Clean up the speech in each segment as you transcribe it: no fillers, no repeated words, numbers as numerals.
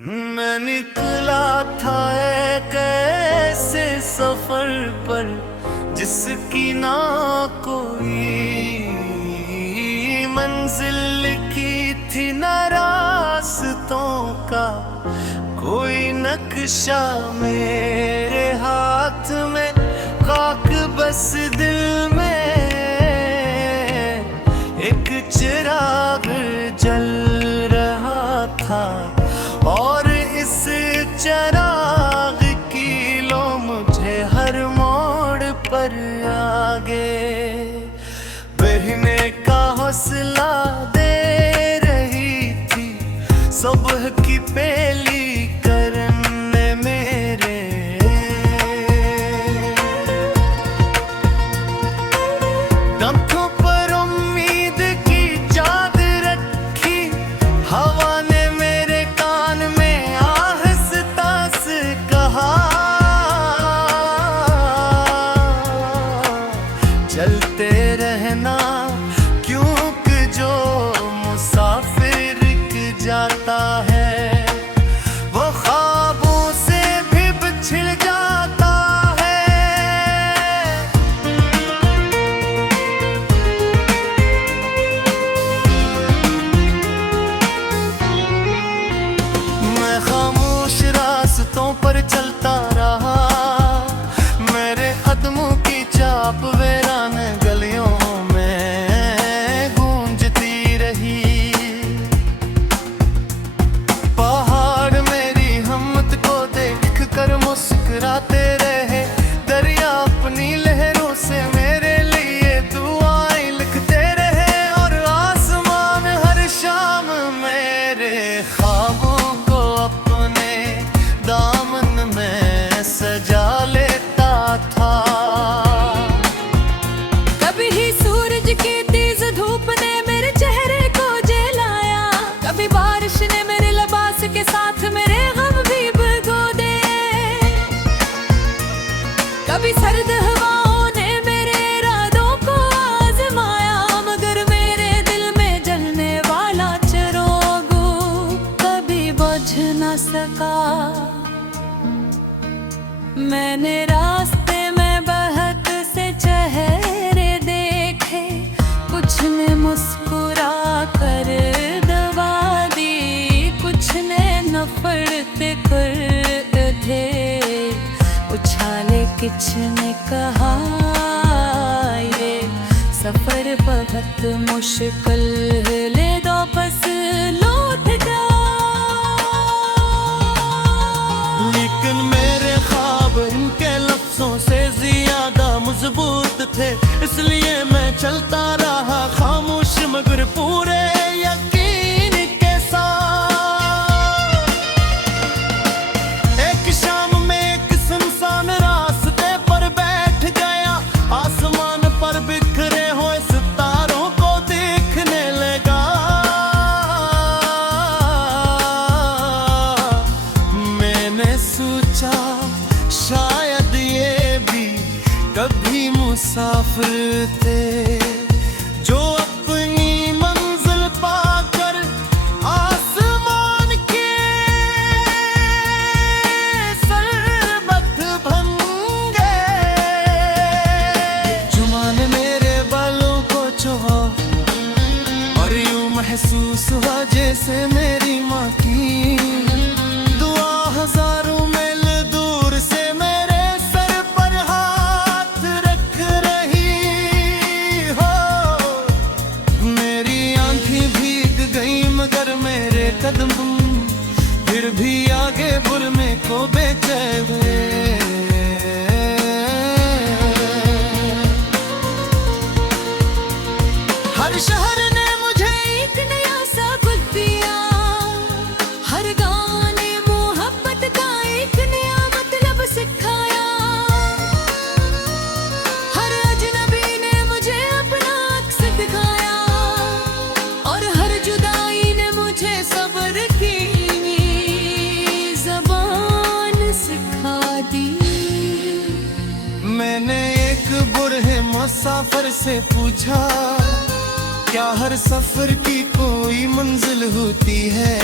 मैं निकला था एक ऐसे सफर पर जिसकी ना कोई मंजिल लिखी थी, न रास्तों का कोई नक्शा मेरे हाथ में, खाक बस दिल में एक चिराग जल रहा था और इस चिराग की लो मुझे हर मोड़ पर आगे बढ़ने का हौसला दे रही थी, सुबह की पहली करने मेरे कंधों पर उम्मीद की चादर रखी, हवा ने मेरे कान में आहिस्ता से कहा, चलते रहना क्योंकि जो मुसाफिर रुक जाता है वो ख्वाबों से भी बिछड़ जाता है। मैं खामोश रास्तों पर चलता रहा, मेरे कदमों की चाप वीरान गलियों में गूंजती रही। पहाड़ मेरी हिम्मत को देख कर मुस्कुराते रहे, दरिया अपनी लहरों से मेरे लिए दुआएं लिखते रहे और आसमान हर शाम मेरे ख्वाबों को अपने दामन में सजा लेता था। कभी ही सूरज की तेज धूप ने मेरे चेहरे को जलाया, कभी बारिश ने मेरे लिबास के साथ मेरे गम भी भिगो दे, कभी सर्द हवाओं ने मेरे इरादों को आजमाया, मगर मेरे दिल में जलने वाला चिराग कभी बुझ न सका। मैंने रास्ते में बहक से चेहरे देखे, कुछ ने मुस्कुरा कर दवा दी, कुछ ने नफरत कर थे उछाले, किछ ने कहा ये सफर बहुत मुश्किल ले दो बस लौट जा। लेकिन मेरे ख्वाब इनके लफ्जों से ज्यादा मजबूत थे, इसलिए मैं चलता रहा खामोश मगर पूरे यकीन के साथ। एक शाम में एक सुनसान रास्ते पर बैठ गया, आसमान पर बिखरे हुए सितारों को देखने लगा। मैंने सोचा शायद ये भी कभी मुसाफिर थे जो अपनी मंजिल पाकर आसमान के सरबत बन गए। जुमा ने मेरे बालों को छुआ और यूं महसूस हुआ जैसे मेरी माँ की दुआ हजारों मील दूर से मेरे सर पर हाथ रख रही हो। मेरी आंखें भीग गई मगर मेरे कदम फिर भी आगे बढ़ने को बेचैन हुए। हर शहर ने मुझे एक नया सबक दिया, हर गाँव ने मोहब्बत का एक नया मतलब सिखाया, हर अजनबी ने मुझे अपना अक्स दिखाया और हर जुदाई ने मुझे सब्र की ज़बान सिखा दी। मैंने एक बूढ़े मुसाफिर से पूछा, क्या हर सफर की कोई मंजिल होती है?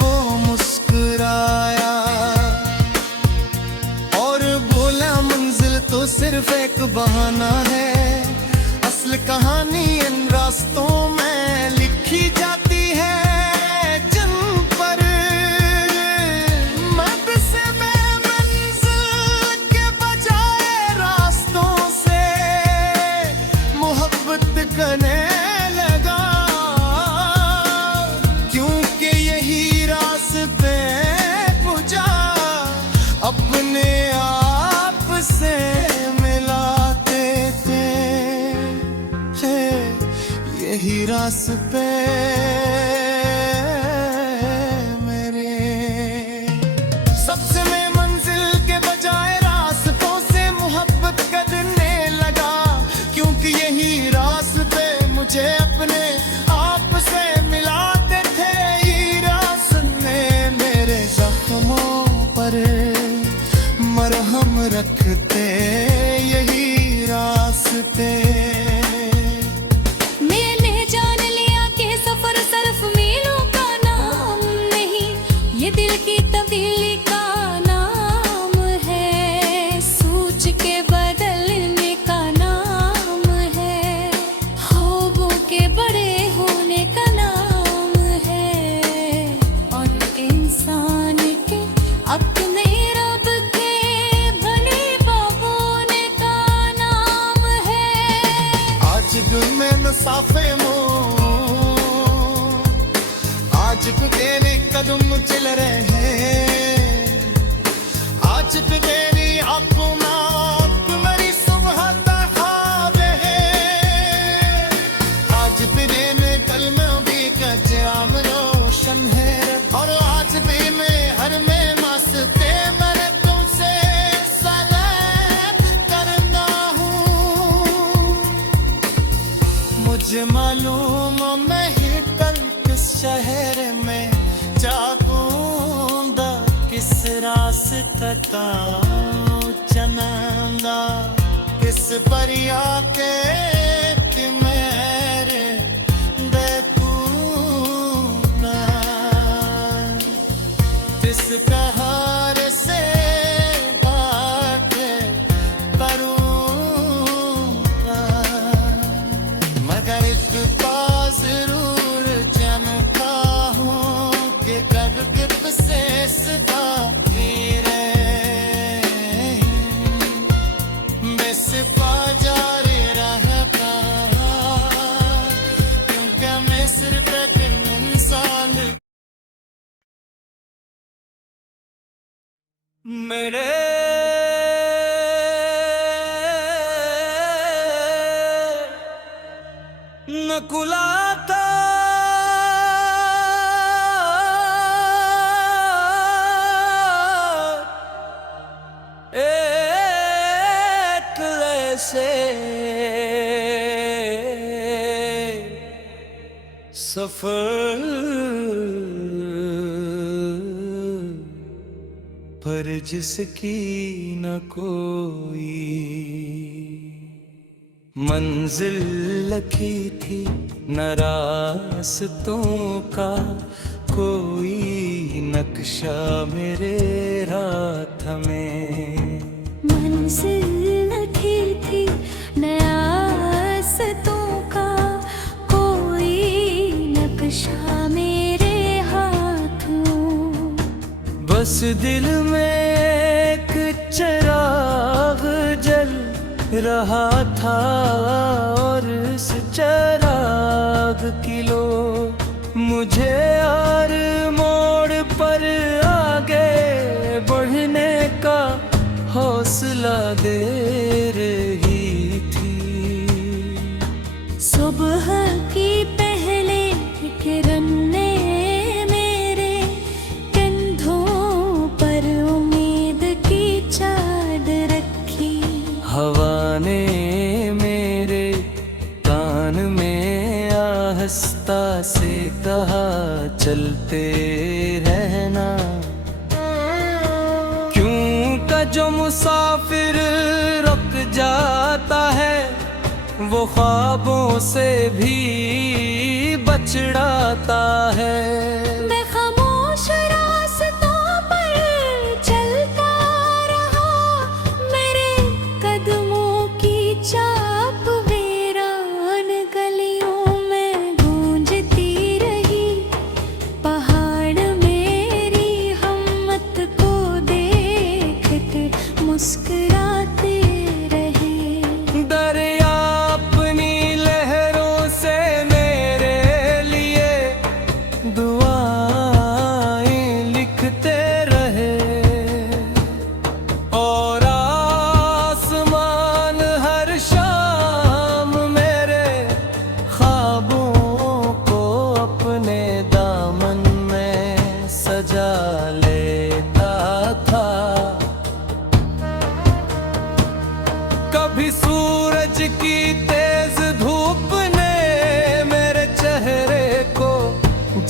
वो बुलाया और बोला मंजिल तो सिर्फ एक बहाना है। असल कहानी इन रास्तों में लिखी जाती है जिन पर मत से मैं मंजिल के बजाय रास्तों से मोहब्बत करने लगा, क्योंकि यही रास्ते पूछा अपने आप से मिलाते थे। यही रास्ते मेरे सबसे मैं मंजिल के बजाय रास्तों से मोहब्बत करने लगा, क्योंकि यही रास्ते मुझे अपने आप से मिलाते थे। ये रास्ते मेरे जख्मों पर मरहम रखते, यही रास्ते। मैंने जान लिया कि सफर सिर्फ मीलों का नाम नहीं, ये दिल की तब्दीली का नाम है। सोच के बदलने का नाम है, ख्वाबों के बड़े होने का नाम है, और इंसान के अपने रब के भले बाबोने का नाम है। आज दिल में मुसाफे आज भी तेरे कदम चल रहे हैं, आज भी तेरी आंखों में मेरी सुबह का ख्वाब है। आज भी मेरे कल में भी का जाम रोशन है, और आज भी मैं हर में मस्ते मेरे तुमसे सलाम करना हूँ। मुझे मालूम मैं ही कल किस शहर में जाऊंगा, किस रास्ते का चलूंगा, किस परिया के कि मेरे देखूंगा, किस कहार से बातें करूंगा, मगर इतना जरूर जानता हूँ कि कब किस से सदा गिरे बस बाजारे रहता, क्योंकि मैं सिर्फ एक इंसान। मेरे नकुलाता एक ऐसे सफर पर जिसकी न कोई मंजिल लिखी थी, न रास्तों का कोई नक्शा मेरे रात में। मंजिल लिखी थी न रास्तों का कोई नक्शा मेरे हाथों, बस दिल में एक चिराग जल रहा था, और इस चिराग की लो मुझे हर मोड़ पर आगे बढ़ने का हौसला दे रही थी। सुबह की पहले किरण ने मेरे कंधों पर उम्मीद की चादर रखी, हवा ने मेरे कान में आहिस्ता से कहा चलते रहना, क्यों का जो मुसाफिर रुक जाता है वो ख्वाबों से भी बछड़ाता है। मैं खामोश रास्तों पर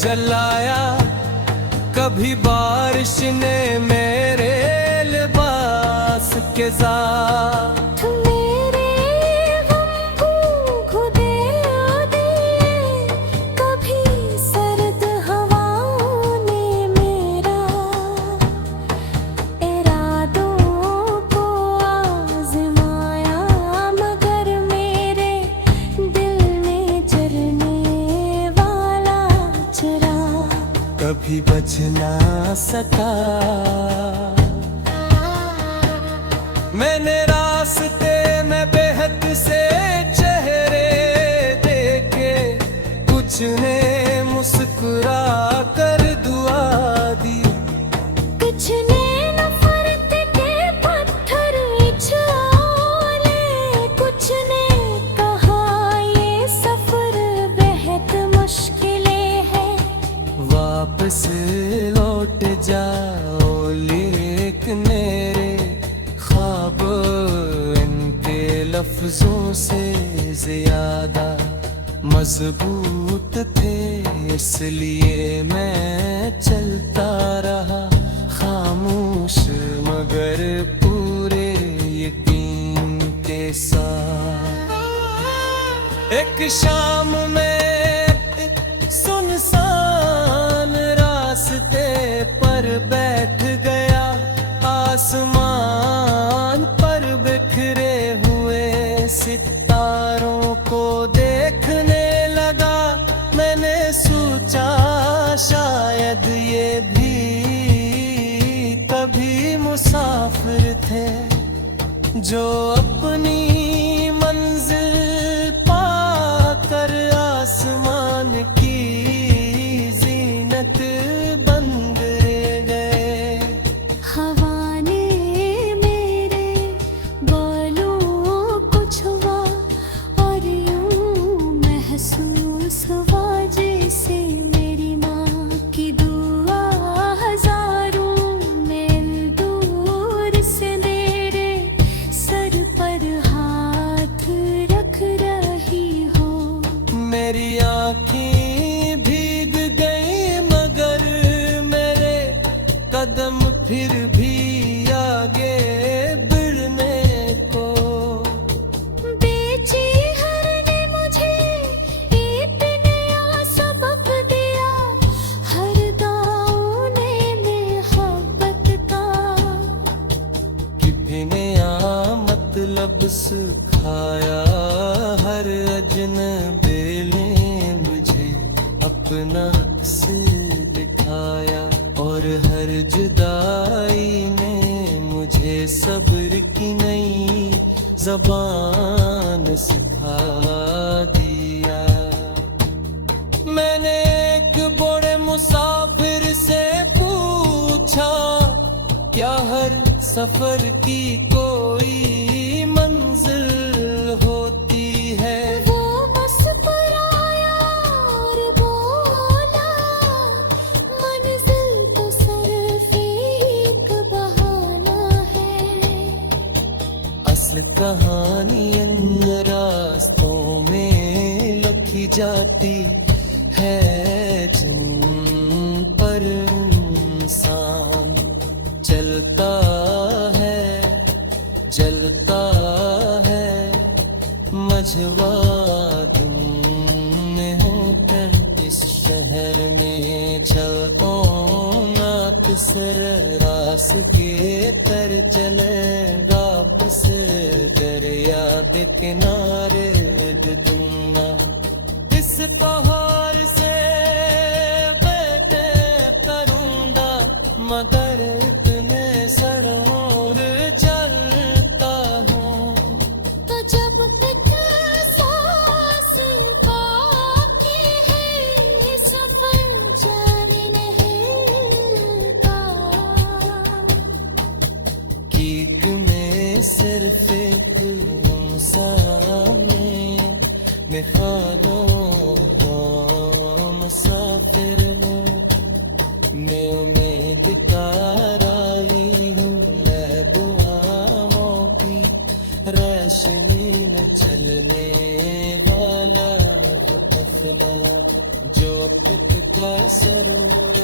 जलाया, कभी बारिश ने मेरे लिबास के ज़ाद मेरे गम खुदे दिए, कभी सर्द हवाओं ने मेरा इरादों को आज़माया, मगर मेरे दिल में जलने वाला चिराग कभी बच ना सका। मैंने रास्ते में बेहद से चेहरे देखे, कुछ ने मुस्कुरा कर दुआ दी, कुछ ने नफरत के पत्थर उछाले, कुछ ने कहा ये सफर बेहद मुश्किलें है। वापस लौट जाओ लेकिन मेरे ख्वाब इनके लफ्जों से ज्यादा मजबूत थे, इसलिए मैं चलता रहा खामोश मगर पूरे यकीन के साथ। एक शाम में सुनसान रास्ते पर बैठ गया, आसमान पर बिखरे हुए सितारों को देखने लगा। मैंने सोचा शायद ये भी कभी मुसाफिर थे, जो अपनी मंजिल पाकर आसमान की जीनत बन गए। हवा ने मेरे बालों को छुआ और यूं महसूस हुआ जैसे मेरी माँ की दुआ हजारों मील दूर से मेरे सर पर हाथ रख रही हो। मेरी आँखें भीग गई मगर मेरे कदम फिर भी आगे बढ़ने को। बेचैन ने मुझे एक नया सबक दिया, हर गाँव ने मोहब्बत का कि भी नया मतलब सिखाया, हर अजनबी ने मुझे अपना सिर दिखाया, और हर जुदाई ने मुझे सब्र की नई ज़बान सिखा दिया। मैंने एक बड़े मुसाफिर से पूछा, क्या हर सफर की कोई मंजिल होती है? वो मुस्कुराया और बोला, मंजिल तो सिर्फ एक बहाना है। असल कहानी इन रास्तों में लिखी जाती है, जिन पर इंसान चलता है, जलता है, मझवाद में होकर इस शहर में चलता नात सर रास के तर चलेगा, वापस दरिया के किनारे दूंगा। इस पहाड़ से बेटे करूंगा, मगर इतने सरोर चलता हूँ। तो जब तक सांस बाकी है, सफर जारी नहीं का। कीक में सिर्फ एक सामने में ख्वाबों बदला जो अब तक था सरोवर